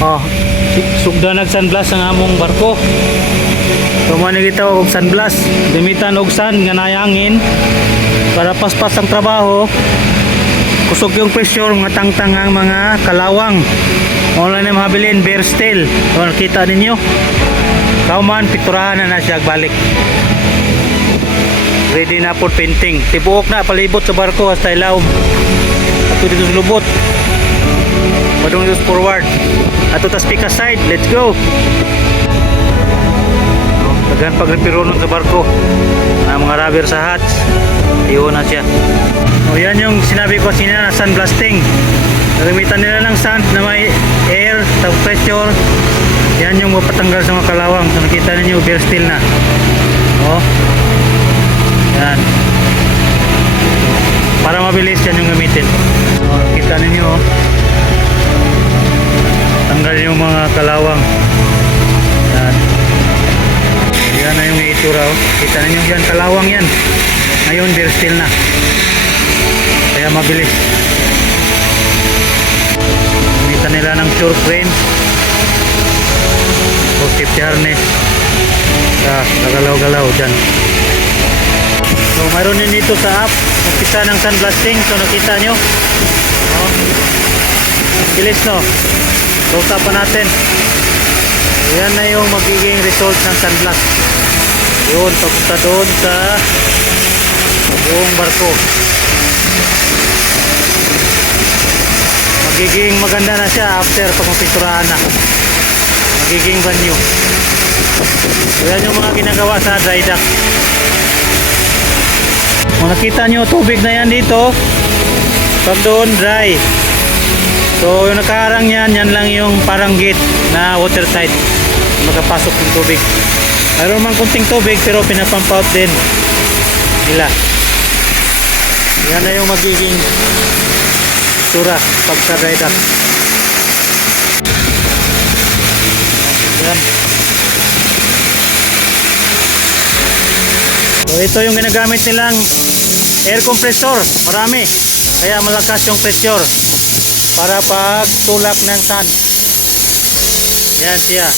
Oh, sugda nag sunblast ang among barko. Tumani kita og sunblast, gamitan og sun nga nayangin para paspas ang trabaho. Kusog yung pressure, mga tangtang ang mga kalawang. Wala na mahabilin, bare steel. So, nakita ninyo. Kauman, piturahan na siya balik. Ready na po painting. Tibuok na, palibot sa barko hasta ilaw. Ato dito sa lubot. Padung dito forward. Ato tas pika side. Let's go. Tagan pagrepironon sa barko. Mga rubber sa hats. Iyon na siya. O yan yung sinabi ko kanina na sun blasting. Gamitan nila ng sand na may air, top pressure. Yan yung mapatanggal sa mga kalawang. So nakita ninyo bare steel na. O. Yan. Para mabilis yan yung gamitin. O nakita ninyo o. Tanggal yung mga kalawang. Yan. Yan na yung itura o. Kita ninyo yan, kalawang yan. Ngayon bare steel na. Kaya mabilis. Gamitan nila ng shore crane o safety harness. Gagalaw-galaw dyan. So mayroon din dito sa app umpisa ng sunblasting. So nakita nyo bilis no. Rota pa natin. Yan na yung magiging result ng sunblast. Yun, papunta doon sa buong barko. Magiging maganda na siya after pag mapinturahan na. Magiging banyo. So yan yung mga ginagawa sa dry dock. Kung nakita nyo tubig na yan dito, pag doon dry. So yung nakaharang yan, yan lang yung parang gate na watertight. Makapasok ng tubig. Mayroon man kunting tubig pero pinapump out din nila. Yan na yung magiging tura pagka dry dock. Yan. So ito yung ginagamit nilang air compressor. Marami. Kaya malakas yung pressure para pag tulak ng sun. Yan siya.